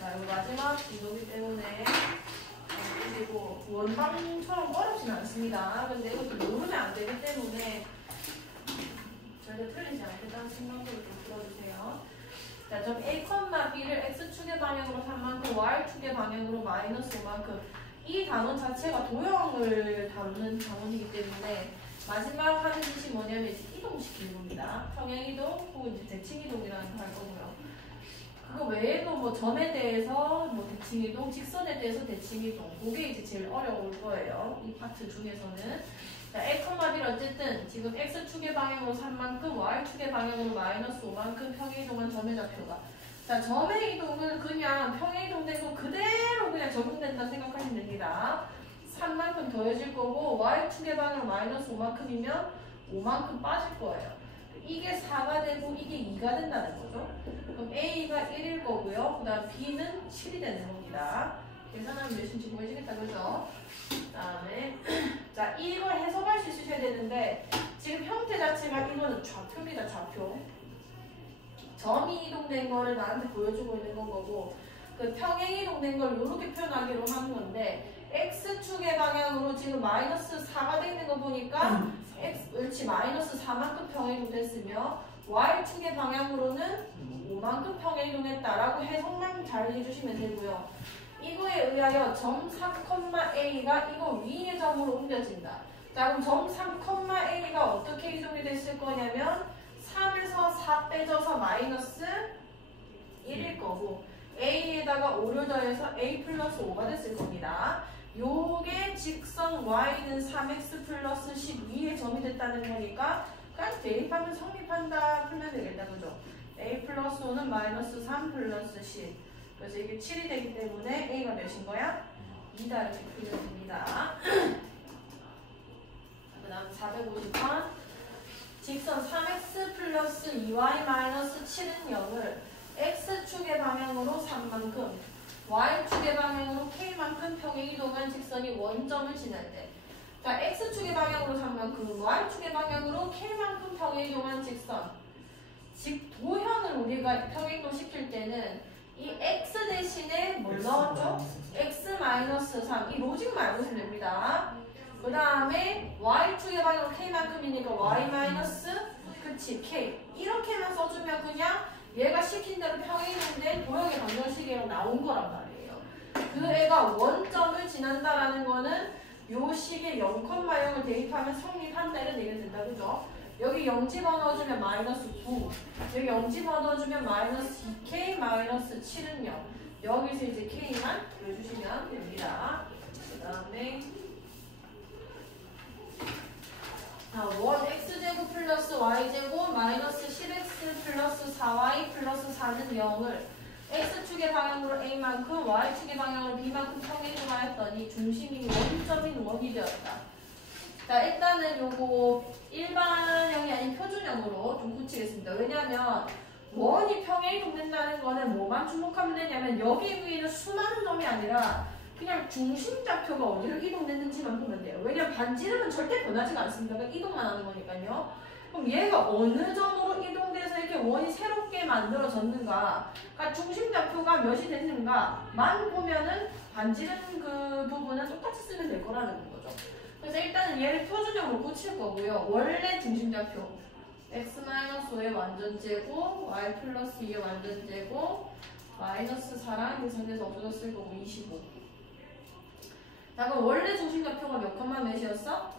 자, 여기 마지막 이거기 때문에 그리고 원방처럼 어렵진 않습니다. 근데 이것도 모르면 안 되기 때문에 절대 틀리지 않겠다는 생각으로 좀 들어주세요. 자, 점 A, B를 X축의 방향으로 3만큼, Y축의 방향으로 마이너스 5만큼. 이 단원 자체가 도형을 다루는 단원이기 때문에 마지막 하는 짓이 뭐냐면 이제 이동시키는 겁니다. 평행이동 혹은 이제 대칭이동이라는 거 할 거고요. 그거 외에도 뭐 점에 대해서 뭐 대칭이동, 직선에 대해서 대칭이동, 그게 이제 제일 어려울 거예요. 이 파트 중에서는. 자, A, B를 어쨌든 지금 X축의 방향으로 3만큼, Y축의 방향으로 마이너스 5만큼 평행이동한 점의 좌표가. 자, 점의 이동은 그냥 평행이동된 거 그대로 그냥 적용된다 생각하시면 됩니다. 3만큼 더해질 거고, Y축의 방향으로 마이너스 5만큼이면 5만큼 빠질 거예요. 이게 4가 되고 이게 2가 된다는 거죠. 그럼 A가 1일 거고요. 그 다음 B는 7이 되는 겁니다. 계산하면 몇인지 보이시겠다, 그죠? 그 다음에 자, 이걸 해석할 수 있으셔야 되는데 지금 형태 자체가 이거는 좌표입니다. 좌표. 점이 이동된 거를 나한테 보여주고 있는 건 거고, 그 평행 이동된 걸 이렇게 표현하기로 하는 건데, X축의 방향으로 지금 마이너스 4가 되어 있는 거 보니까 X치 마이너스 4만큼 평행 이동됐으며, Y축의 방향으로는 5만큼 평행 이동했다라고 해석만 잘 해주시면 되고요. 이거에 의하여 점 3,A가 이거 위의 점으로 옮겨진다. 자, 그럼 점 3,A가 어떻게 이동이 됐을 거냐면 3에서 4 빼줘서 마이너스 1일 거고, A에다가 5를 더해서 A 플러스 5가 됐을 겁니다. 요게 직선 Y는 3X 플러스 10 위의 점이 됐다는 거니까 그냥 대입하면 성립한다 풀면 되겠다, 그죠? A 플러스 5는 마이너스 3 플러스 10. 그래서 이게 7이 되기 때문에 A가 몇인 거야? 2다 이렇게 풀면 됩니다. 그 다음 450번. 직선 3x 플러스 2y 마이너스 7은 0을 x축의 방향으로 3만큼, y축의 방향으로 k만큼 평행이동한 직선이 원점을 지날 때. 자, x축의 방향으로 3만큼, y축의 방향으로 k만큼 평행이동한 직선. 즉, 도형을 우리가 평행이동 시킬 때는 이 x 대신에 뭘 넣었죠? x-3. 이 로직만 알고 있으면 됩니다. 그 다음에 y축의 방향으로 k만큼이니까 y- 그치 k 이렇게만 써주면 그냥 얘가 시킨 대로 평행이동된 도형의 방정식이랑 나온 거란 말이에요. 그 애가 원점을 지난다라는 거는 요 식에 0,0을 대입하면 성립한다 이런 얘기가 된다, 그죠? 여기 0 집어넣어주면 마이너스 9, 여기 0 집어넣어주면 마이너스 2k 마이너스 7은 0. 여기서 이제 k만 그려주시면 됩니다. 그 다음에 원 x제곱 플러스 y제곱 마이너스 10x 플러스 4y 플러스 4는 0을 x축의 방향으로 a만큼 y축의 방향으로 b만큼 평행이동하였더니 중심이 원점인 원이 되었다. 자, 일단은 요거 일반형이 아닌 표준형으로 좀 굳히겠습니다. 왜냐하면 원이 평행이동된다는 거는 뭐만 주목하면 되냐면 여기 위에는 수많은 점이 아니라 그냥 중심좌표가 어디로 이동됐는지만 보면 돼요. 왜냐면 반지름은 절대 변하지가 않습니다. 그러니까 이동만 하는 거니까요. 그럼 얘가 어느 점으로 이동돼서 이렇게 원이 새롭게 만들어졌는가, 그러니까 중심좌표가 몇이 됐는가만 보면은 반지름 그 부분은 똑같이 쓰면 될 거라는 거죠. 그래서 일단은 얘를 표준형으로 붙일 거고요. 원래 중심좌표 x-5의 완전제곱, y 플러스 2의 완전제곱, 마이너스 4랑 계산돼서 없어졌을 거고 25. 자, 그럼 원래 중심좌표가 몇 컴마 몇이었어?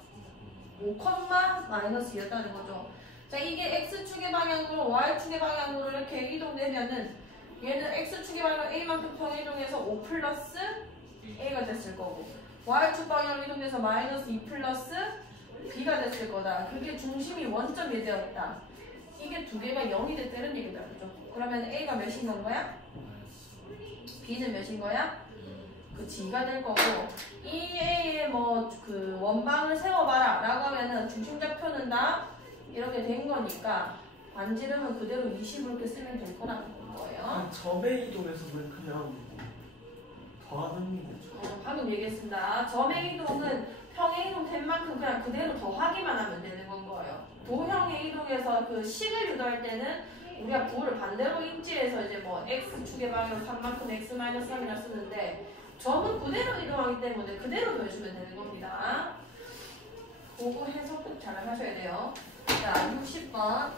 5 컴마 마이너스였다는 거죠. 자, 이게 x축의 방향으로 y축의 방향으로 이렇게 이동되면은 얘는 x축의 방향으로 a만큼 평행이동해서 5 플러스 a가 됐을 거고, y축 방향으로 이동해서 마이너스 2 플러스 b가 됐을 거다. 그게 중심이 원점이 되었다. 이게 두 개가 0이 됐다 이런 얘기다, 그죠? 그러면 a가 몇인 건 거야? b는 몇인 거야? 그치, 2가 될 거고, 이 A의 뭐 그 원방을 세워봐라 라고 하면은 중심좌표는 다 이렇게 된 거니까 반지름은 그대로 20으로 이렇게 쓰면 될 거라는 거예요. 점의 이동에서 왜 그냥 더하는 거죠? 방금 얘기했습니다. 점의 이동은 평행 이동 된 만큼 그냥 그대로 더하기만 하면 되는 건 거예요. 도형의 이동에서 그 식을 유도할 때는 우리가 부호를 반대로 인지해서 이제 뭐 x축의 방향으로 3만큼 x-3이라 쓰는데 점은 그대로 이동하기 때문에 그대로 더해주면 되는 겁니다. 그거 해석 꼭 잘 하셔야 돼요. 자, 60번.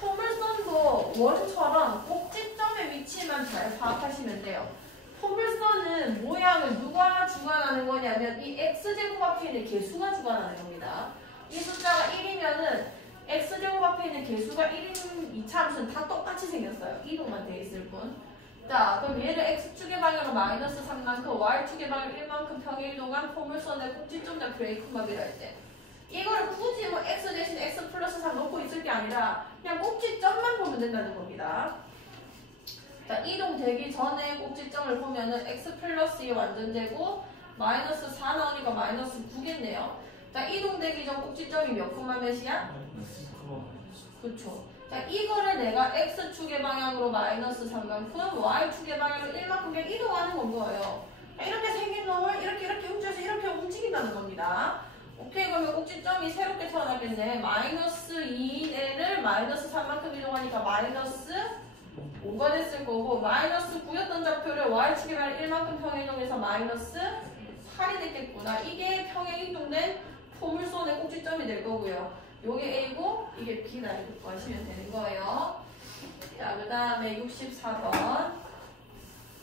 포물선도 원처럼 꼭지점의 위치만 잘 파악하시면 돼요. 포물선은 모양을 누가 주관하는 거냐면 이 x제곱 앞에 있는 개수가 주관하는 겁니다. 이 숫자가 1이면은 x제곱 앞에 있는 개수가 1인 2차 함수는 다 똑같이 생겼어요. 이동만 돼 있을 뿐. 자, 그럼 얘를 x축의 방향으로 마이너스 3만큼, y축의 방향으로 1만큼 평행 이동한 포물선의 꼭지점자 브레이크막이라 할 때 이걸 굳이 뭐 x 대신 x 플러스 3 놓고 있을 게 아니라 그냥 꼭지점만 보면 된다는 겁니다. 자, 이동되기 전에 꼭지점을 보면은 x 플러스 2 완전제곱 마이너스 4 나오니까 마이너스 9겠네요. 자, 이동되기 전 꼭지점이 몇 콤마 몇이야? 그쵸. 자, 이거를 내가 x축의 방향으로 마이너스 3만큼 y축의 방향으로 1만큼 그냥 이동하는 건 거예요. 이렇게 생긴 놈을 이렇게 훔쳐서 이렇게 움직인다는 겁니다. 오케이, 그러면 꼭지점이 새롭게 태어나겠네. 마이너스 2를 마이너스 3만큼 이동하니까 마이너스 5가 됐을 거고 마이너스 9였던 좌표를 y축의 방향 1만큼 평행 이동해서 마이너스 8이 됐겠구나. 이게 평행 이동된 포물선의 꼭지점이 될 거고요. 요게 A고 이게 B다 이렇게 하시면 되는 거예요. 자, 그 다음에 64번.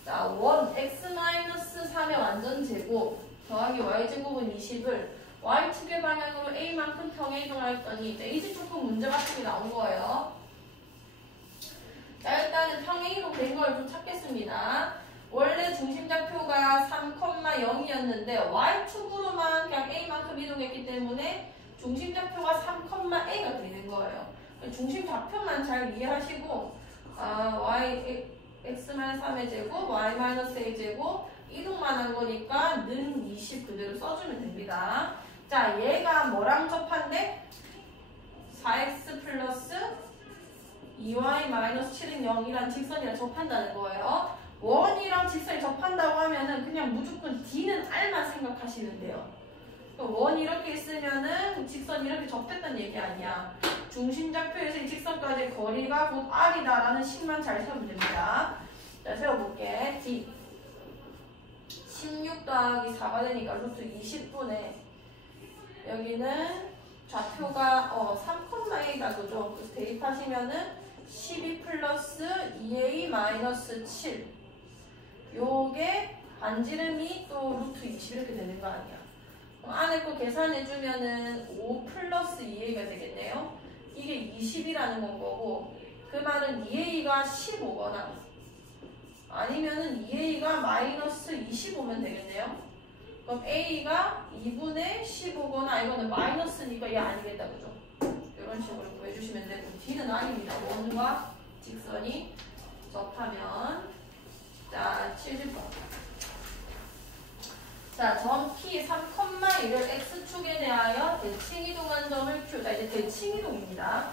자, 원 x-3의 완전 제곱 더하기 y제곱은 20을 y축의 방향으로 A만큼 평행 이동하였더니 이제 이제 조금 문제 같은 게 나온 거예요. 자, 일단은 평행 이동 된 걸 좀 찾겠습니다. 원래 중심좌표가 3,0이었는데 y축으로만 그냥 A만큼 이동했기 때문에 중심좌표가 3,A가 되는 거예요. 중심좌표만 잘 이해하시고 x-3의 제곱, y-a 제곱 이동만 한 거니까 는 20 그대로 써주면 됩니다. 자, 얘가 뭐랑 접한데? 4x 플러스 2y-7은 0이란 직선이랑 접한다는 거예요. 원이랑 직선이 접한다고 하면은 그냥 무조건 D는 R만 생각하시면 돼요. 원이 이렇게 있으면은 직선이 이렇게 접했다는 얘기 아니야. 중심좌표에서 이 직선까지 거리가 곧 R이다라는 식만 잘 세우면 됩니다. 자, 세워볼게. D 16 더하기 4가 되니까 루트 20분에 여기는 좌표가 3,A다 그죠? 그래서 대입하시면은 12 플러스 2A 마이너스 7 요게 반지름이 또 루트 20 이렇게 되는 거 아니야. 안에 거 계산해주면은 5 플러스 2A가 되겠네요. 이게 20이라는 건 거고 그 말은 2A가 15거나 아니면은 2A가 마이너스 25면 되겠네요. 그럼 A가 2분의 15거나 이거는 마이너스니까 얘 아니겠다 그죠? 이런 식으로 구해주시면 되고 D는 아닙니다. 원과 직선이 접하면 자 70번 자, 점 P 3,1을 X축에 대하여 대칭 이동한 점을 Q. 자, 이제 대칭 이동입니다.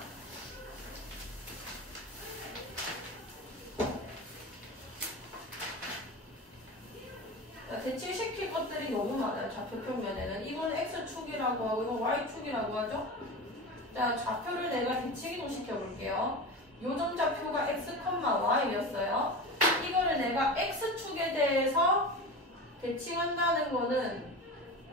자, 대칭시킬 것들이 너무 많아요. 좌표 평면에는. 이건 X축이라고 하고, 이건 Y축이라고 하죠. 자, 좌표를 내가 대칭 이동시켜 볼게요. 요점 좌표가 X, Y였어요. 이거를 내가 X축에 대해서 대칭한다는 거는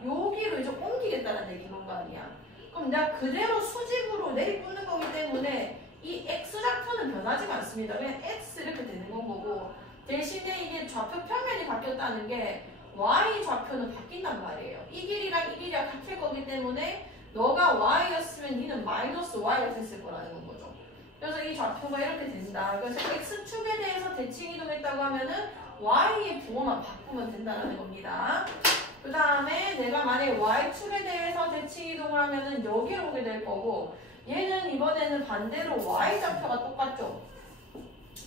여기로 이제 옮기겠다는 얘기인 거 아니야. 그럼 내가 그대로 수직으로 내리꽂는 거기 때문에 이 X좌표는 변하지가 않습니다. 그냥 X 이렇게 되는 건 거고 대신에 이게 좌표 평면이 바뀌었다는 게 Y좌표는 바뀐단 말이에요. 이 길이랑 이 길이가 같을 거기 때문에 너가 Y였으면 니는 마이너스 Y가 됐을 거라는 건 거죠. 그래서 이 좌표가 이렇게 된다. 그래서 X축에 대해서 대칭 이동했다고 하면은 Y의 부호만 바꾸면 된다는 겁니다. 그 다음에 내가 만약에 Y축에 대해서 대칭 이동을 하면은 여기로 오게 될 거고 얘는 이번에는 반대로 Y좌표가 똑같죠.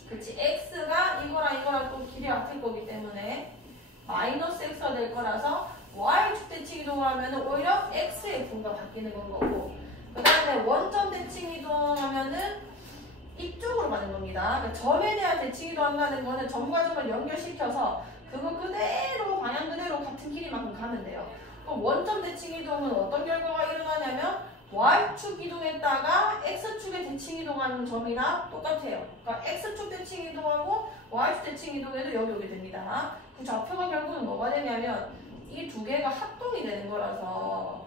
그치? X가 이거랑 또 길이 같을 거기 때문에 마이너스 X가 될 거라서 Y축 대칭 이동을 하면은 오히려 X의 부호가 바뀌는 건 거고 그 다음에 원점 대칭 이동하면은 이쪽으로 가는 겁니다. 그러니까 점에 대한 대칭 이동한다는 거는 점과 점을 연결시켜서 그거 그대로 방향 그대로 같은 길이만큼 가면 돼요. 그럼 원점 대칭 이동은 어떤 결과가 일어나냐면 y축 이동했다가 x축에 대칭 이동하는 점이나 똑같아요. 그러니까 x축 대칭 이동하고 y축 대칭 이동해도 여기 오게 됩니다. 그 좌표가 결국은 뭐가 되냐면 이 두 개가 합동이 되는 거라서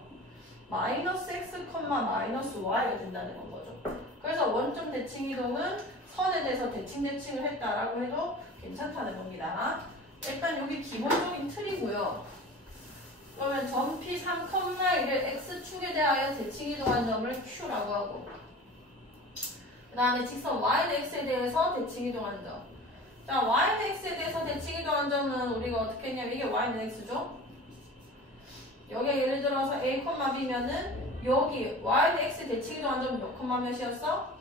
마이너스 x, 마이너스 y가 된다는 거죠. 그래서 원점 대칭 이동은 선에 대해서 대칭을 했다라고 해도 괜찮다는 겁니다. 일단 여기 기본적인 틀이고요. 그러면 점 P3, 1을 x축에 대하여 대칭 이동한 점을 Q라고 하고 그 다음에 직선 YX에 대해서 대칭 이동한 점. 자, YX에 대해서 대칭 이동한 점은 우리가 어떻게 했냐면 이게 YX죠? 여기에 예를 들어서 A, B면은 여기 YX에 대칭 이동한 점은 몇 콤마 몇이었어?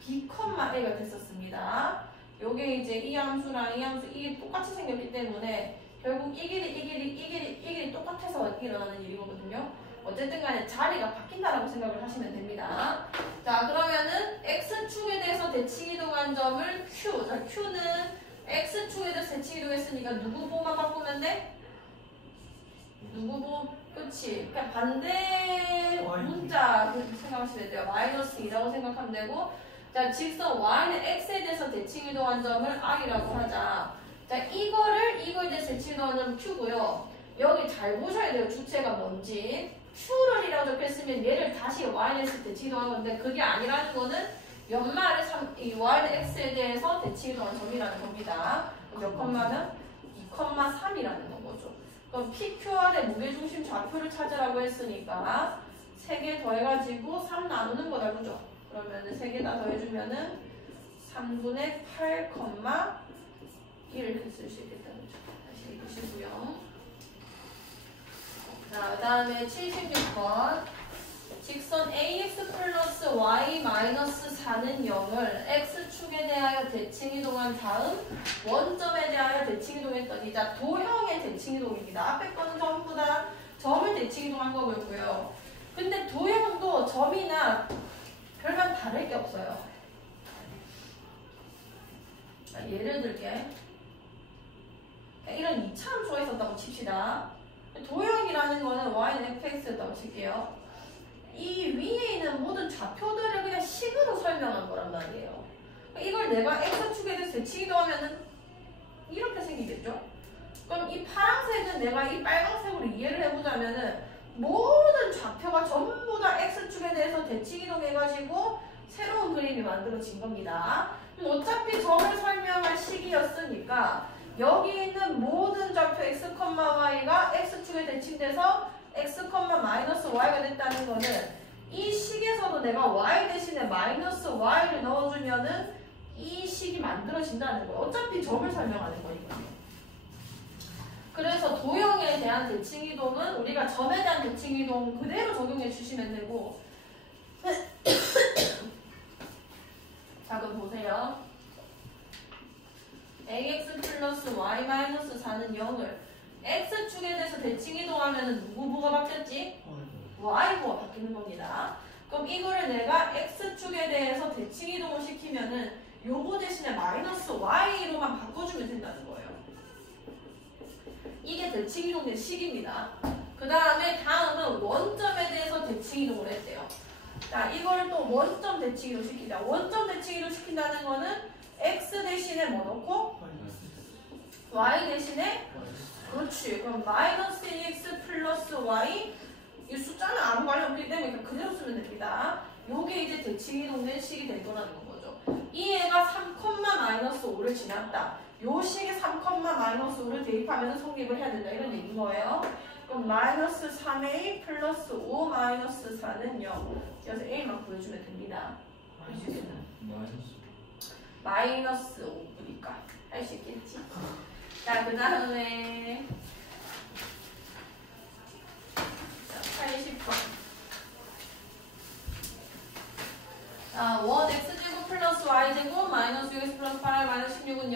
B, A가 됐었습니다. 요게 이제 이 함수랑 이 함수 이게 똑같이 생겼기 때문에 결국 이 길이 똑같아서 일어나는 일이거든요. 어쨌든 간에 자리가 바뀐다라고 생각을 하시면 됩니다. 자, 그러면은 X축에 대해서 대칭 이동한 점을 Q. 자, Q는 X축에 대해서 대칭 이동했으니까 누구 보만 바꾸면 돼? 누구 보? 그치. 그냥 반대 문자 그렇게 생각하시면 돼요. 마이너스 2라고 생각하면 되고. 자, 직선 Y는 X에 대해서 대칭 이동한 점을 R이라고 하자. 자, 이거에 대해서 대칭 이동한 점은 Q고요. 여기 잘 보셔야 돼요. 주체가 뭔지. Q를 이라고 적혔으면 얘를 다시 Y에 대해서 대칭 이동한 건데 그게 아니라는 거는 연말에 이 Y는 X에 대해서 대칭 이동한 점이라는 겁니다. 몇 컴마는? 2,3이라는 거죠. 그럼 PQR의 무게중심 좌표를 찾으라고 했으니까 3개 더해가지고 3 나누는 거다, 그죠? 그러면은 3개 다 더해주면은 3분의 8, 1 이렇게 쓸 수 있겠다는 거죠. 다시 읽으시고요. 자, 그 다음에 76번. 직선 AX 플러스 Y 마이너스 4는 0을 X축에 대하여 대칭 이동한 다음 원점에 대하여 대칭 이동했더니 자, 도형의 대칭 이동입니다. 앞에 거는 전부 다 점을 대칭 이동한 거고요. 근데 도형도 점이나 별반 다를 게 없어요. 자, 예를 들게 이런 2차 함수가 있었다고 칩시다. 도형이라는 거는 y는 fx였다고 칠게요. 이 위에 있는 모든 좌표들을 그냥 식으로 설명한 거란 말이에요. 이걸 내가 x축에 대해서 대칭 이동하면은 이렇게 생기겠죠? 그럼 이 파란색은 내가 이 빨간색으로 이해를 해보자면은 모든 좌표가 전부 다 x축에 대해서 대칭 이동해가지고 새로운 그림이 만들어진 겁니다. 그럼 어차피 점을 설명할 식이었으니까 여기 있는 모든 좌표 x, y가 x축에 대칭돼서 x, 마이너스 y가 됐다는 거는 이 식에서도 내가 y 대신에 마이너스 y를 넣어주면은 이 식이 만들어진다는 거예요. 어차피 점을 설명하는 거니까요. 그래서 도형에 대한 대칭 이동은 우리가 점에 대한 대칭 이동 그대로 적용해 주시면 되고 자, 그럼 보세요. ax 플러스 y 마이너스 4는 0을 x축에 대해서 대칭 이동하면 누구가 바뀌었지? y가 바뀌는 겁니다. 그럼 이거를 내가 x축에 대해서 대칭 이동을 시키면은 요거 대신에 마이너스 y로만 바꿔주면 된다는 거예요. 이게 대칭 이동된 식입니다. 그 다음에 다음은 원점에 대해서 대칭 이동을 했대요. 자, 이걸 또 원점 대칭 이동 시키자. 원점 대칭 이동 시킨다는 거는 x 대신에 뭐 넣고? y 대신에? 그렇지. 그럼 마이너스 2x 플러스 y 이 숫자는 아무 관련 없기 때문에 그대로 쓰면 됩니다. 요게 이제 대칭 이동된 식이 될 거라는 거죠. 이 애가 3, 마이너스 5를 지났다. 요 식에 3, 마이너스 5를 대입하면 성립을 해야 된다. 이런 얘기인 거예요. 그럼 마이너스 3a 플러스 5 마이너스 4는 0. 그래서 a만 보여주면 됩니다. 할 수 있겠나? 마이너스 5니까 할 수 있겠지? 자, 그 다음에 80번. 자, 1x제곱 플러스 y제곱 마이너스 6x 플러스 8y 마이너스 16은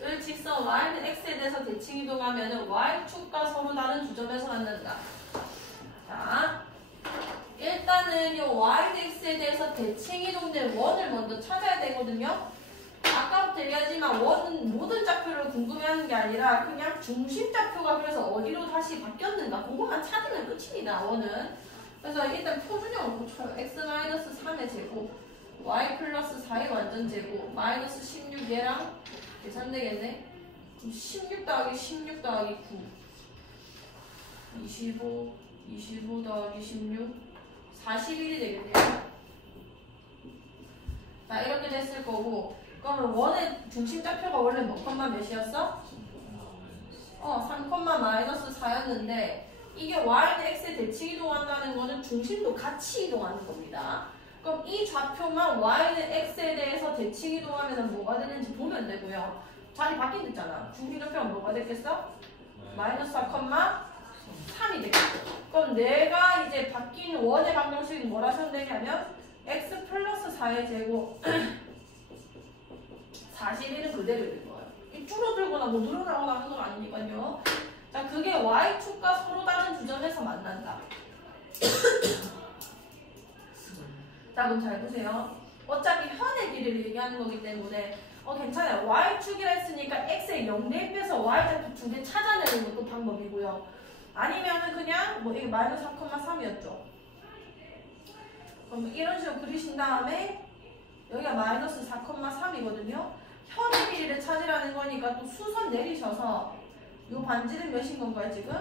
0을 직선 y는 x에 대해서 대칭 이동하면 y축과 서로 다른 두 점에서 만난다. 자, 일단은 이 y 대 x에 대해서 대칭 이동된 원을 먼저 찾아야 되거든요. 아까부터 얘기하지만 원은 모든 좌표를 궁금해하는 게 아니라 그냥 중심 좌표가 그래서 어디로 다시 바뀌었는가 그것만 찾으면 끝입니다. 원은. 그래서 일단 표준형을 고쳐요. x-3의 제곱 y 플러스 4의 완전 제곱 마이너스 16 얘랑 계산되겠네. 그럼 16 더하기 16 더하기 9 25 더하기 16 41이 되겠네요. 자 이렇게 됐을 거고 그러면 원의 중심좌표가 원래 몇 컴마 몇이었어? 3, 마이너스 4였는데 이게 y는 x에 대칭 이동한다는 거는 중심도 같이 이동하는 겁니다. 그럼 이 좌표만 y는 x에 대해서 대칭 이동하면 뭐가 되는지 보면 되고요. 자리 바뀐댔잖아. 중심좌표가 뭐가 됐겠어? 마이너스 4, 3이 되겠죠. 그럼 내가 이제 바뀐 원의 방정식은 뭐라 하시면 되냐면 x 플러스 4의 제곱 41은 그대로 된 거예요. 이 줄어들거나 뭐 늘어나거나 하는 건 아니니까요. 자, 그게 y축과 서로 다른 주점에서 만난다. 자, 그럼 잘 보세요. 어차피 현의 길이를 얘기하는 거기 때문에 괜찮아요. y축이라 했으니까 x의 0 대입해서 y좌표 두 개 찾아내는 것도 방법이고요. 아니면은 그냥 이게 마이너스 4,3이었죠. 그럼 이런 식으로 그리신 다음에 여기가 마이너스 4,3이거든요. 현의 길이를 찾으라는 거니까 또 수선 내리셔서 이 반지름 몇인 건가요 지금?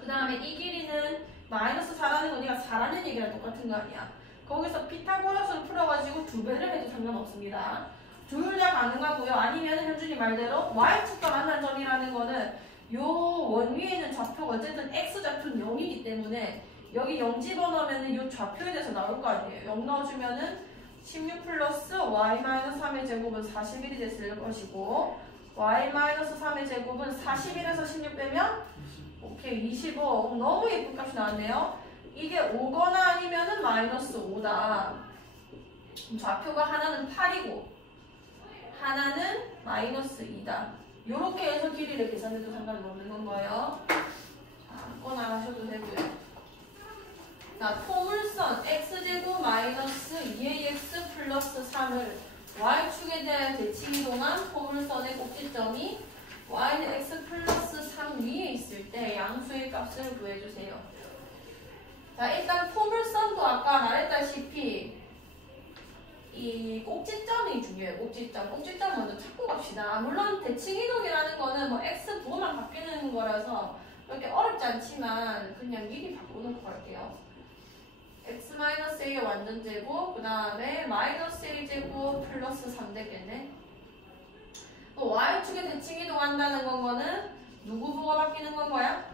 그 다음에 이 길이는 마이너스 4라는 건 우리가 4라는 얘기랑 똑같은 거 아니야. 거기서 피타고라스를 풀어가지고 2배를 해도 상관없습니다. 둘 다 가능하고요. 아니면 현준이 말대로 y축과 만난 점이라는 거는 요 원 위에 있는 좌표가 어쨌든 x좌표는 0이기 때문에 여기 0 집어넣으면 요 좌표에 대해서 나올 거 아니에요. 0 넣어주면은 16 플러스 y-3의 제곱은 41이 됐을 것이고 y-3의 제곱은 41에서 16 빼면 오케이 25. 너무 예쁜 값이 나왔네요. 이게 5거나 아니면은 마이너스 5다. 좌표가 하나는 8이고 하나는 마이너스 2다. 요렇게 해서 길이를 계산해도 상관이 없는 건가요? 자, 아무거나 하셔도 되고요. 자, 포물선 x제곱 마이너스 2ax 플러스 3을 y축에 대한 대칭 이동한 포물선의 꼭지점이 y는 x 플러스 3 위에 있을 때 양수의 값을 구해주세요. 자, 일단 포물선도 아까 말했다시피 이 꼭지점이 중요해요. 꼭지점 먼저 찾고 갑시다. 물론 대칭 이동이라는 거는 뭐 x 부호만 바뀌는 거라서 그렇게 어렵지 않지만 그냥 미리 바꿔놓고 갈게요. x-a의 완전 제곱 그 다음에 마이너스 a 제곱 플러스 3 되겠네. y축에 대칭 이동한다는 거는 누구 부호가 바뀌는 건 거야?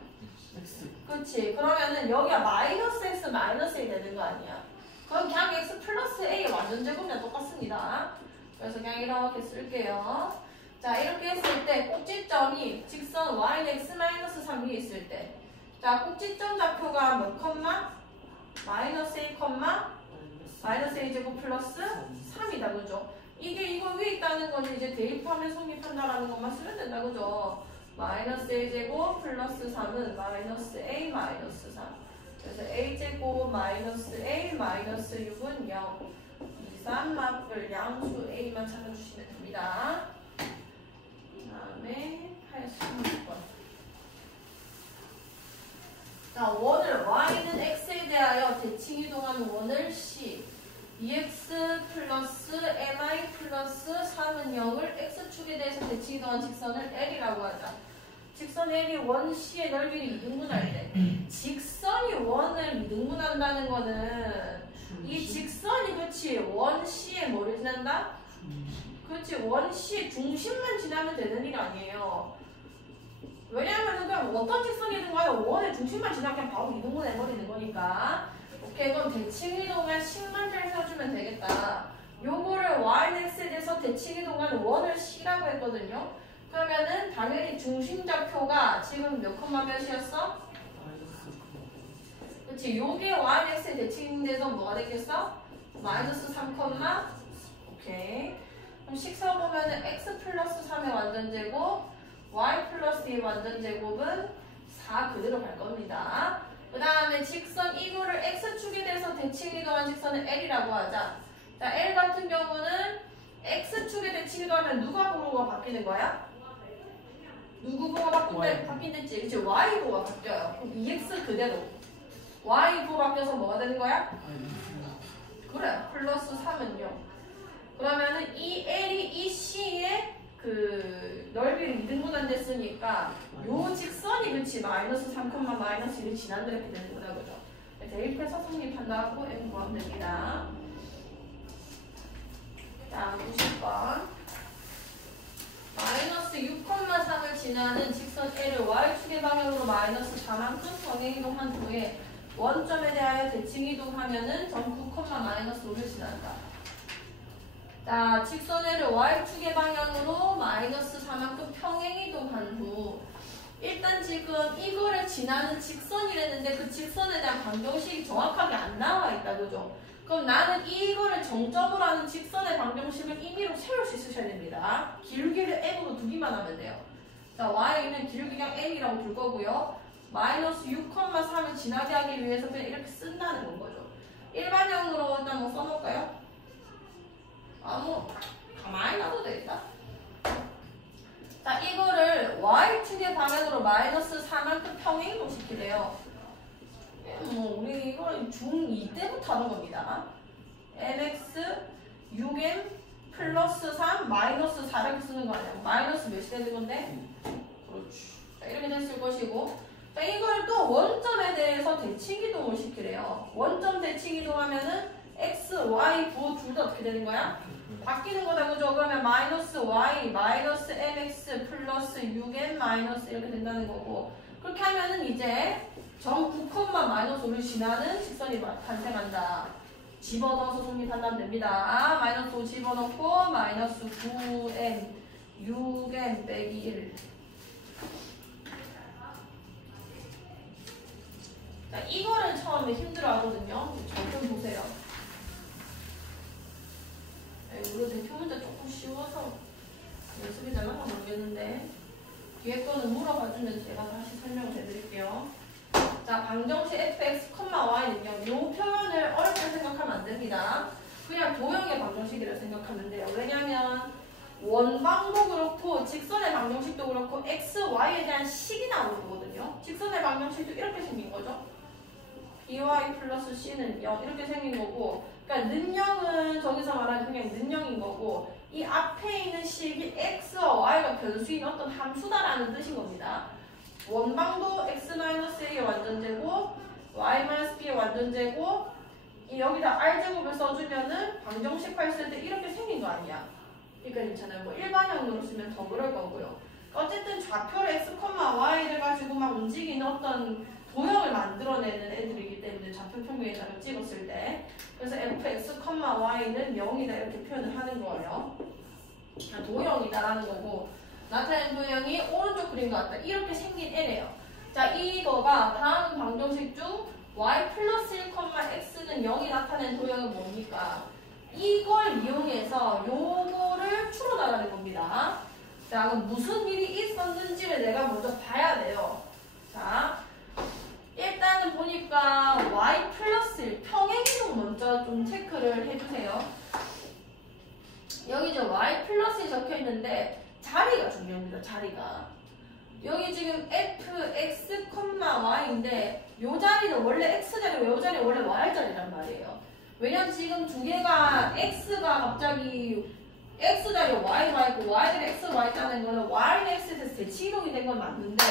x. 그렇지. 그러면은 여기가 마이너스 x 마이너스 a 되는 거 아니야. 그럼 그냥 x 플러스 a의 완전 제곱이랑 똑같습니다. 그래서 그냥 이렇게 쓸게요. 자, 이렇게 했을 때 꼭지점이 직선 y는 x-3 위에 있을 때 자, 꼭지점 좌표가 몇 컴마? 마이너스 a 컴마 마이너스 a 제곱 플러스 3이다. 그죠? 이게 이거 위에 있다는 건 이제 대입하면 성립한다라는 것만 쓰면 된다. 그죠? 마이너스 a 제곱 플러스 3은 마이너스 a 마이너스 3. 그래서 a 제곱 마이너스 a 마이너스 6은 0. 2, 3 마플 양수 a만 찾아주시면 됩니다. 그 다음에 86번. 자, 원을 y는 x에 대하여 대칭 이동하는 원을 c 2x 플러스 mi 플러스 3은 0을 x축에 대해서 대칭 이동한 직선을 l이라고 하자. 직선 L이 원 C의 넓이를 2등분할 때 직선이 원을 2등분한다는 거는 이 직선이 그렇지 원 C의 뭐를 지난다? 그렇지 원 C의 중심만 지나면 되는 일 아니에요. 왜냐하면 그냥 어떤 직선이든 간에 원의 중심만 지나면 그냥 바로 2등분 해버리는 거니까. 오케이, 그럼 대칭 이동할 식만 잘 세워주면 되겠다. 요거를 y는 x에 대해서 대칭 이동하는 원을 C라고 했거든요. 그러면은 당연히 중심좌표가 지금 몇 컴마 몇이었어? 그렇지. 요게 y는 x에 대칭돼서 뭐가 되겠어? 마이너스 3 컴마. 오케이. 그럼 식사 보면은 x 플러스 3의 완전제곱 y 플러스 2의 완전제곱은 4 그대로 갈 겁니다. 그 다음에 직선 이거를 x축에 대해서 대칭 이동한 직선은 l이라고 하자. 자, l 같은 경우는 x축에 대칭 이동하면 누가 부호가 바뀌는 거야? 누구 부호가 바뀐댔지? 그치? y 부호가 바뀌어요. 그럼 2x 그대로. y9 바뀌어서 뭐가 되는 거야? 그래, 플러스 3은 0. 그러면은 이 L이 이 C의 그 넓이를 2등분한 됐으니까 요 직선이 그치 마이너스 3, 마이너스 1이 지난다 이렇게 되는 거다, 그죠? 대입해서 성립한다고 M 구하면 됩니다. 자, 90번. 마이너스 6,3을 지나는 직선 L을 Y축의 방향으로 마이너스 4만큼 평행이동한 후에 원점에 대하여 대칭이동하면은 점 9, 마이너스 5를 지난다. 자, 직선 L을 Y축의 방향으로 마이너스 4만큼 평행이동한 후 일단 지금 이거를 지나는 직선이랬는데 그 직선에 대한 방정식이 정확하게 안 나와 있다, 그죠? 그럼 나는 이거를 정점으로 하는 직선의 방정식을 임의로 세울 수 있으셔야 됩니다. 기울기를 m으로 두기만 하면 돼요. 자, y는 기울기가 m이라고 둘 거고요. 마이너스 6,3을 지나게 하기 위해서 그냥 이렇게 쓴다는 건 거죠. 일반형으로 일단 뭐 써볼까요? 가만히 놔도 되겠다. 자, 이거를 y축의 방향으로 마이너스 4만큼 평행이동 시키래요. 우리 이걸 중2 때부터 하는 겁니다. mx 6m 플러스 3 마이너스 4 이렇게 쓰는 거 아니야? 마이너스 몇이 되는 건데? 그렇지. 자, 이렇게 됐을 것이고, 자, 이걸 또 원점에 대해서 대칭이동을 시키래요. 원점 대칭이동하면은 x, y, 부 둘 다 어떻게 되는 거야? 바뀌는 거다, 그죠? 그러면 마이너스 y, 마이너스 mx 플러스 6m 마이너스 이렇게 된다는 거고, 그렇게 하면은 이제 점 9, 마이너스 5를 지나는 직선이 탄생한다. 집어넣어서 성립한다면 됩니다. 마이너스 5 집어넣고 마이너스 9m 6m 빼기 1. 자, 이거를 처음에 힘들어 하거든요. 저 좀 보세요. 이거 대표 문제 조금 쉬워서 연습이 되려나 모르겠는데 뒤에 거는 물어봐주면 제가 다시 설명을 해드릴게요. 자, 방정식 fx, y는요. 이 표현을 어렵게 생각하면 안 됩니다. 그냥 도형의 방정식이라 생각하면 돼요. 왜냐면 원방도 그렇고 직선의 방정식도 그렇고 x, y에 대한 식이 나오는 거거든요. 직선의 방정식도 이렇게 생긴 거죠. by 플러스 c는 0 이렇게 생긴 거고, 그러니까 는영은 저기서 말하는 그냥 는영인 거고, 이 앞에 있는 식이 x와 y가 변수인 어떤 함수다라는 뜻인 겁니다. 원방도 x-a의 완전제곱, y-b의 완전제곱, 여기다 r제곱을 써주면은 방정식 했을 때 이렇게 생긴 거 아니야. 그러니까 괜찮아요. 뭐 일반형으로 쓰면 더 그럴 거고요. 어쨌든 좌표를 x, y를 가지고 막 움직이는 어떤 도형을 만들어내는 애들이기 때문에 좌표 평면에다가 찍었을 때, 그래서 fx, y는 0이다 이렇게 표현을 하는 거예요. 도형이다라는 거고, 나타낸 도형이 오른쪽 그림과 같다. 이렇게 생긴 애래요. 자, 이거가 다음 방정식 중 y 플러스 1, x는 0이 나타낸 도형은 뭡니까? 이걸 이용해서 요거를 풀어나가는 겁니다. 자, 그럼 무슨 일이 있었는지를 내가 먼저 봐야 돼요. 자, 일단은 보니까 y 플러스 1 평행이동 먼저 좀 체크를 해주세요. 여기 이제 y 플러스 1 적혀 있는데 자리가 중요합니다. 자리가. 여기 지금 fx, y인데 요 자리는 원래 x자리고 요 자리는 원래 y자리란 말이에요. 왜냐면 지금 두 개가 x가 갑자기 x자리에 y가 있고 y자리에 x, y자는 거는 y는 x에 대해서 대칭이동이 된 건 맞는데,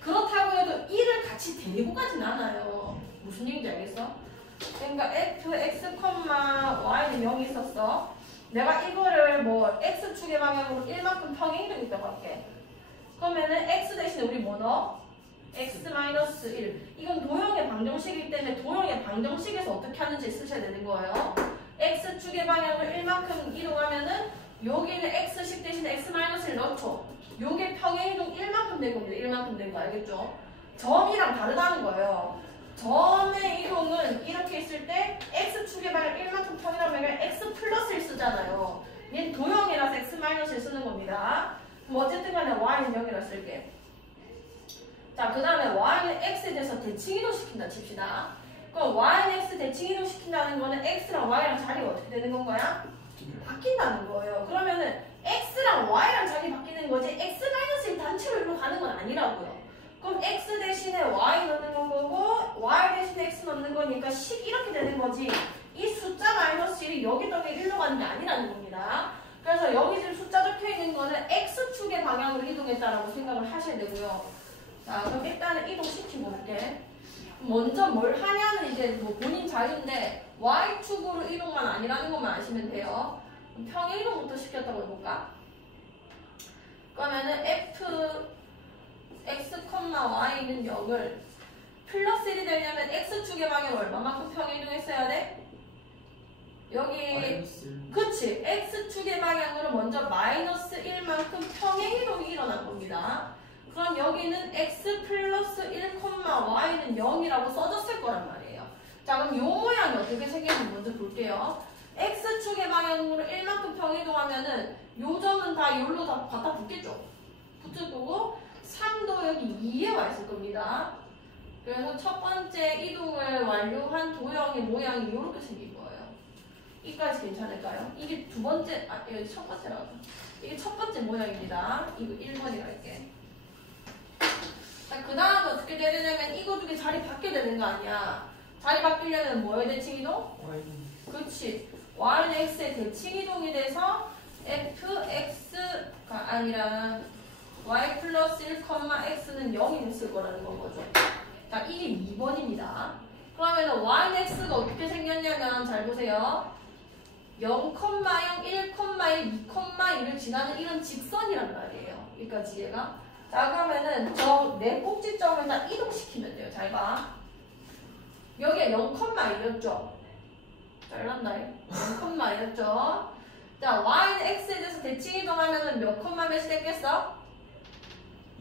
그렇다고 해도 1을 같이 데리고 가진 않아요. 무슨 얘기인지 알겠어? 그러니까 fx, y는 0이 있었어. 내가 이거를 뭐 x축의 방향으로 1만큼 평행이동 있다고 할게. 그러면은 x 대신에 우리 뭐 넣어? x-1. 이건 도형의 방정식이기 때문에 도형의 방정식에서 어떻게 하는지 쓰셔야 되는 거예요. x축의 방향으로 1만큼 이동하면은 여기는 x식 대신에 x-1 넣죠. 요게 평행이동 1만큼 된 겁니다. 1만큼 된 거 알겠죠? 점이랑 다르다는 거예요. 점의 이동은 이렇게 있을 때 x축의 방향 1만큼 평행하면 x 플러스 1 쓰잖아요. 얘는 도형이라서 x-1 쓰는 겁니다. 그럼 어쨌든 간에 y는 0이라 쓸게. 자, 그 다음에 y는 x에 대해서 대칭이동 시킨다 칩시다. 그럼 y는 x 대칭이동 시킨다는 거는 x랑 y랑 자리가 어떻게 되는 건가요? 바뀐다는 거예요. 그러면은 x랑 y랑 자리 바뀌는 거지 x-1 단체로 일로 가는 건 아니라고요. 그럼 x 대신에 y 넣는 건 거고 y 대신에 x 넣는 거니까 10 이렇게 되는 거지. 이 숫자 마이너스 1이 여기 떡에 1로 가는 게 아니라는 겁니다. 그래서 여기 지금 숫자 적혀 있는 거는 x축의 방향으로 이동했다라고 생각을 하셔야 되고요. 자, 그럼 일단은 이동시키고 올게. 먼저 뭘 하냐는 이제 뭐 본인 자유인데 y축으로 이동만 아니라는 것만 아시면 돼요. 그럼 평행 이동부터 시켰다고 해볼까? 그러면은 f x, y는 0을 플러스 1이 되려면 x축의 방향을 얼마만큼 평행 이동했어야 돼? 여기 그치 x축의 방향으로 먼저 마이너스 1만큼 평행 이동이 일어난 겁니다. 그럼 여기는 x 플러스 1, y는 0이라고 써졌을 거란 말이에요. 자, 그럼 이 모양이 어떻게 생겼는지 먼저 볼게요. x축의 방향으로 1만큼 평행 이동하면은 요 점은 다 여기로 다 갖다 붙겠죠? 붙을 거고 3도 여기 2에 와 있을 겁니다. 그래서 첫 번째 이동을 완료한 도형의 모양이 이렇게 생긴 거예요. 이까지 괜찮을까요? 이게 두 번째, 여기 첫 번째라고. 이게 첫 번째 모양입니다. 이거 1번이라 할게. 자, 그 다음에 어떻게 되냐면 이거 두 개 자리 바뀌게 되는 거 아니야. 자리 바뀌려면 뭐의 대칭 이동? 그렇지. y는 x의 대칭 이동이 돼서 fx가 아니라 y 플러스 1, x는 0이 됐을 거라는 건 거죠. 자, 이게 2번입니다. 그러면 y는 x가 어떻게 생겼냐면 잘 보세요. 0, 0, 1, 1, 2,1을 지나는 이런 직선이란 말이에요. 여기까지 얘가. 자, 그러면은 저 네 꼭지점을 다 이동시키면 돼요. 잘 봐. 여기가 0,1이었죠. 잘난다. 0,1이었죠. 자, y는 x에 대해서 대칭 이동하면은 몇이 됐겠어?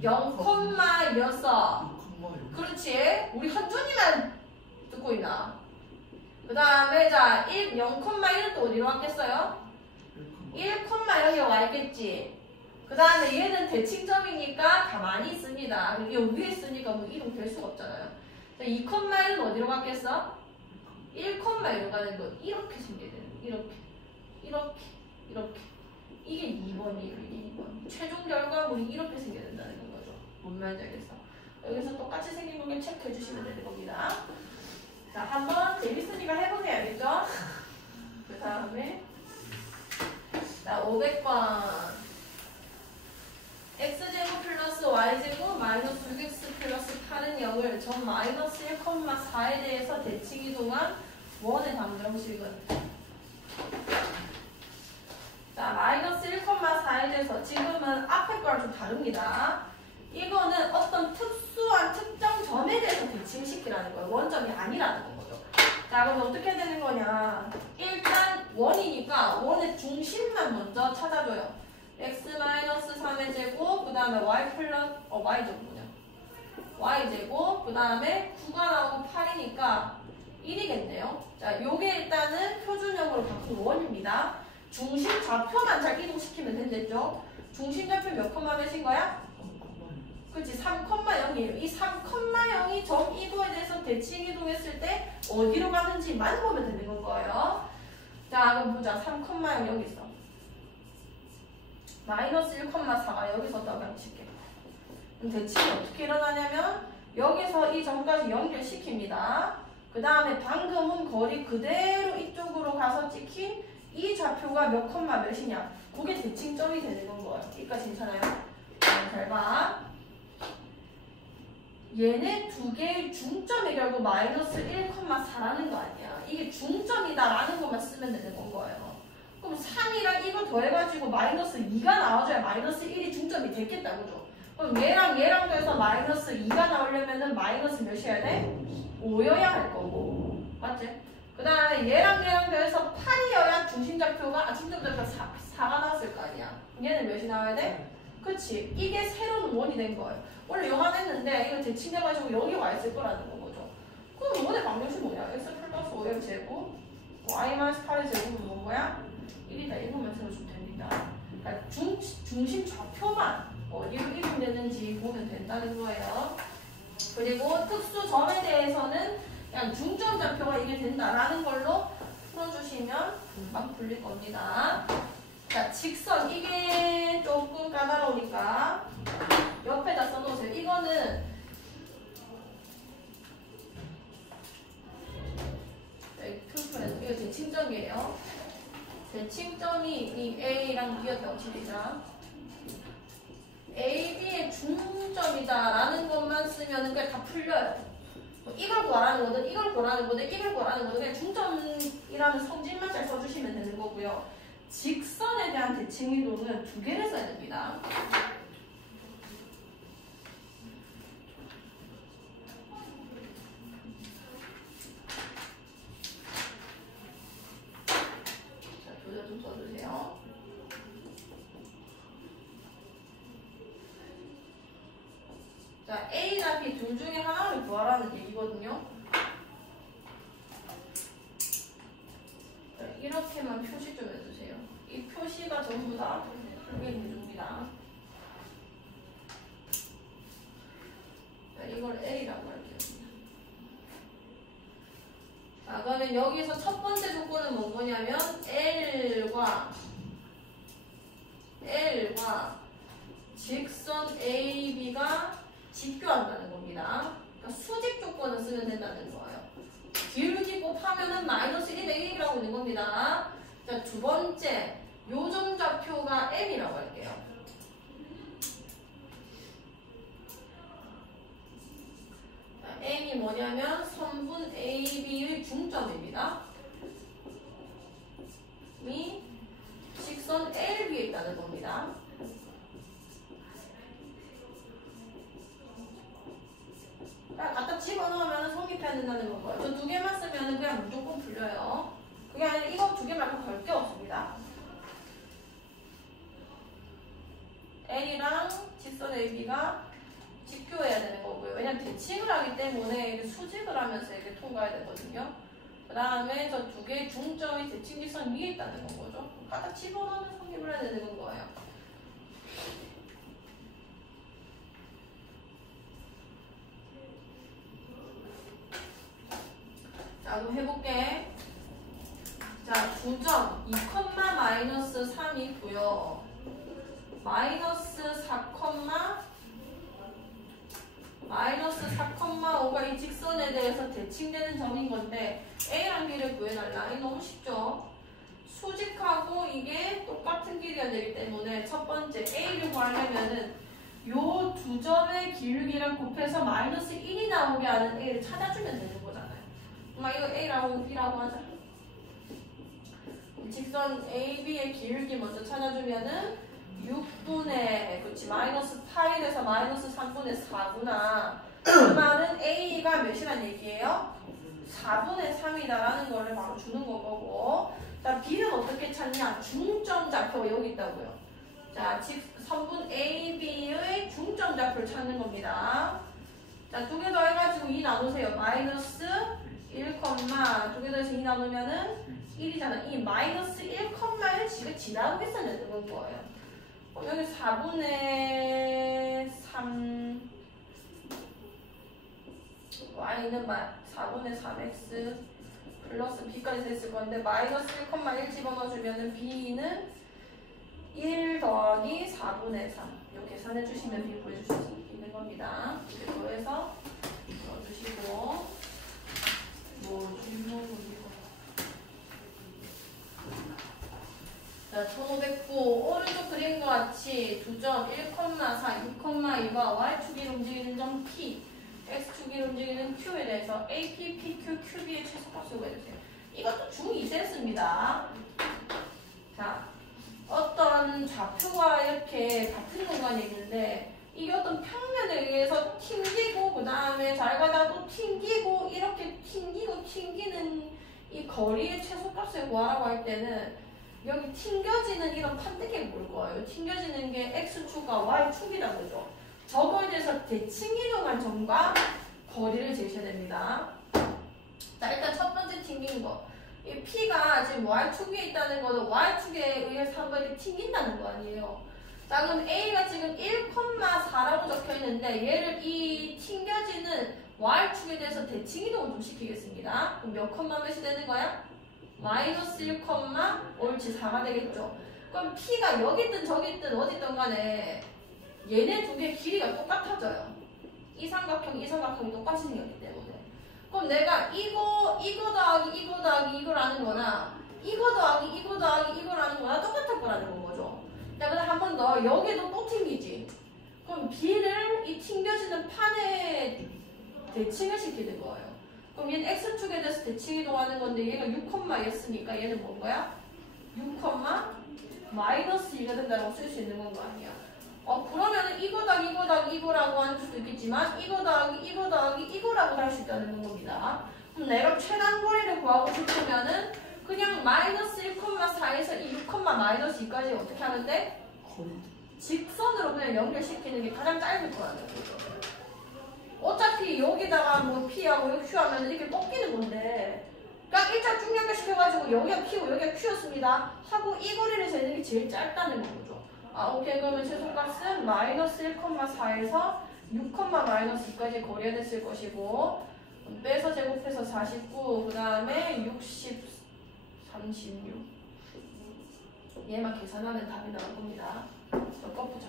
0,1이었어. 그렇지. 우리 현준이만 듣고 있나? 그 다음에 자 0,1은 또 어디로 왔겠어요? 1,0이 와 있겠지. 그 다음에 얘는 대칭점이니까 가만히 있습니다. 여기 위에 있으니까 뭐 이동될 수가 없잖아요. 자, 2,1은 어디로 갔겠어? 1,1로 가는 거 이렇게 생겨야 되는 이렇게 이게 2번이에요. 이게 2번. 최종 결과물이 이렇게 생겨야 된다는 거죠. 뭔 말인지 알겠어? 여기서 똑같이 생긴 거를 체크해 주시면 되는 겁니다. 자, 한번 재밌으니까 해보세요. 알겠죠? 그 다음에 자, 500번 x제곱 플러스 y제곱 마이너스 6x 플러스 8은 0을 전 마이너스 1,4에 대해서 대칭 이동한 원의 방정식은 자, 마이너스 1,4에 대해서 지금은 앞에 거랑 좀 다릅니다. 이거는 어떤 특수한 특정 점에 대해서 대칭시키라는 거예요. 원점이 아니라는 거죠. 자, 그럼 어떻게 되는 거냐. 일단 원이니까 원의 중심만 먼저 찾아줘요. x-3의 제곱, 그 다음에 y제곱 뭐냐. y제곱, 그 다음에 9가 나오고 8이니까 1이겠네요. 자, 요게 일단은 표준형으로 바꾼 원입니다. 중심 좌표만 잘 이동시키면 된댔죠. 중심 좌표 몇 컴마 몇인 거야? 그렇지. 3,0이에요. 이 3,0이 점 이거에 대해서 대칭 이동했을 때 어디로 가는지만 보면 되는 건 거예요. 자, 그럼 보자. 3,0 여기 있어. 마이너스 1,4가 여기서 떠병칠게. 그럼 대칭이 어떻게 일어나냐면 여기서 이 점까지 연결시킵니다. 그 다음에 방금은 거리 그대로 이쪽으로 가서 찍힌 이 좌표가 몇 컴마 몇이냐. 그게 대칭점이 되는 건 거예요. 여기까지 괜찮아요? 잘 봐. 얘네 두 개의 중점이 결국 마이너스 1,4라는 거 아니야. 이게 중점이다라는 것만 쓰면 되는 건 거예요. 그럼 3이랑 이거 더해가지고 마이너스 2가 나와줘야 마이너스 1이 중점이 됐겠다. 그죠? 그럼 얘랑 더해서 마이너스 2가 나오려면은 마이너스 몇이어야 돼? 5여야 할 거고. 맞지? 그 다음에 얘랑 더해서 8이어야 중심좌표가, 중심좌표가 4가 나왔을 거 아니야. 얘는 몇이 나와야 돼? 그치? 이게 새로운 원이 된 거예요. 원래 요만했는데 이거 대칭돼가지고 여기 와 있을 거라는 거죠. 그럼 원의 방정식 뭐냐? x 플러스 5의 제곱 y 마이너스 8의 제곱은 뭐야? 1이다. 이거만 세워주면 됩니다. 그러니까 중심 좌표만 어디로 이동되는지 보면 된다는 거예요. 그리고 특수점에 대해서는 그냥 중점 좌표가 이게 된다라는 걸로 풀어주시면 금방 풀릴 겁니다. 자, 직선 이게 조금 까다로우니까 옆에다 써놓으세요. 이거는 대칭점이 이 A랑 B였다고 치자. A, B의 중점이다라는 것만 쓰면 그냥 다 풀려요. 뭐 이걸 구하라는 거든 이걸 구하라는 거든 이걸 구하라는 거든 그냥 중점이라는 성질만 잘 써주시면 되는 거고요. 직선에 대한 대칭 이동은 두 개를 써야 됩니다. 자, 조절 좀 써주세요. 자, A나 B 둘 중에 하나를 구하라는 얘기거든요. 자, 이렇게만 표시 좀 해주세요. 이 표시가 전부 다 그게 구조입니다. 자, 이걸 A라고 할게요. 자, 그러면 여기서 첫 번째 조건은 뭐냐면 L과 직선 AB가 직교한다는 겁니다. 그러니까 수직 조건을 쓰면 된다는 거예요. 기울기 곱하면은 마이너스 1의 1이라고 있는 겁니다. 자, 두 번째, 요정좌표가 M이라고 할게요. 자, M이 뭐냐면 선분 AB의 중점입니다. 이 직선 LB에 있다는 겁니다. 갖다 집어넣으면 성립해야 된다는 건가요? 저 두 개만 쓰면 그냥 무조건 풀려요. 그게 아니라 이거 두 개 말고 걸 게 없습니다. L이랑 직선 AB가 직교해야 되는 거고요. 왜냐면 대칭을 하기 때문에 수직을 하면서 이렇게 통과해야 되거든요. 그 다음에 저 두 개의 중점이 대칭 직선 위에 있다는 건 거죠. 갖다 집어넣으면 성립을 해야 되는 거예요. 자, 그럼 해볼게. 자, 9점 2,-3이고요. -4,5가 이 직선에 대해서 대칭되는 점인 건데 A랑 B를 구해달라. 이거 너무 쉽죠? 수직하고 이게 똑같은 길이어야 되기 때문에 첫 번째 A를 구하려면은 요 두 점의 기울기랑 곱해서 -1이 나오게 하는 A를 찾아주면 되는 거잖아요. 이거 A라고 B라고 하자. 직선 AB의 기울기 먼저 찾아주면은 6분의 그렇지 -8에서 -3분의 4구나. 그 말은 A가 몇이란 얘기예요? 4분의 3이다라는 거를 바로 주는 거고. 자, B는 어떻게 찾냐? 중점 좌표가 여기 있다고요. 자, 선분 AB의 중점 좌표를 찾는 겁니다. 자, 두 개 더 해가지고 2 나누세요. -1, 두 개 더 해서 2 나누면은 1이잖아. 이 -1,1을 지금 지나가고 있어야 되는 거예요. 여기 4분의 3 y는 4분의 3x 플러스 b까지 됐을 건데 -1,1 집어넣어주면은 b는 1 더하기 4분의 3 이렇게 계산해 주시면 b 구해주실 수 있는 겁니다. 이렇게 더해서 넣어주시고 자, 1509 오른쪽 그림과 같이 두 점 1,4, 2,2와 y축이 움직이는 점 P, x축이 움직이는 Q에 대해서 AP, PQ, QB의 최소값을 구해주세요. 이것도 중2세였습니다. 자, 어떤 좌표가 이렇게 같은 공간에 있는데 이게 어떤 평면에 의해서 튕기고 그 다음에 잘 가다 또 튕기고 이렇게 튕기는 이 거리의 최소값을 구하라고 할 때는 여기 튕겨지는 이런 판때기가 뭘 거예요? 튕겨지는 게 X축과 Y축이라고 그러죠. 저거에 대해서 대칭 이동한 점과 거리를 재셔야 됩니다. 자, 일단 첫 번째 튕긴 거. 이 P가 지금 Y축에 있다는 거는 Y축에 의해서 한번 이렇게 튕긴다는 거 아니에요. 자, 그럼 A가 지금 1,4라고 적혀 있는데 얘를 이 튕겨지는 Y축에 대해서 대칭 이동을 좀 시키겠습니다. 그럼 몇 몇이 되는 거야? -1, 옳지 4가 되겠죠. 그럼 P가 여기 있든 저기 있든 어디 있든 간에 얘네 두 개 길이가 똑같아져요. 이 삼각형이 똑같이 생겼기 때문에. 그럼 내가 이거 더하기 이거라는 거나 이거 더하기 이거 더하기 이거라는 거랑 똑같을 거라는 거죠. 자, 그다음 한 번 더. 여기도 또 튕기지. 그럼 b를 이 튕겨지는 판에 대칭을 시키는 거예요. 그럼 얘는 x축에 대해서 대칭 이동하는 건데 얘가 6였으니까 얘는 뭔 거야? 6, 마이너스 2가 된다고 쓸 수 있는 건 거 아니야. 그러면은 이거 더하기 이거 더하기 이거라고 할 수도 있겠지만 이거 더하기 이거 더하기 이거라고 할 수 있다는 겁니다. 그럼 내가 최단거리를 구하고 싶으면은 그냥 마이너스 1,4에서 이 6, 마이너스 2까지 어떻게 하는데? 직선으로 그냥 연결시키는 게 가장 짧을 거라는 거죠. 어차피 여기다가 뭐 P하고 여기 Q하면 이렇게 꺾이는 건데 그러니까 일자 쭉 연결시켜가지고 여기가 P고 여기가 Q였습니다 하고 이 거리를 재는 게 제일 짧다는 거죠. 오케이. 그러면 최소값은 마이너스 1,4에서 6, 마이너스 2까지 거리가 됐을 것이고 빼서 제곱해서 49, 그 다음에 60, 36 얘만 계산하면 답이 나올 겁니다. 꺾어보자.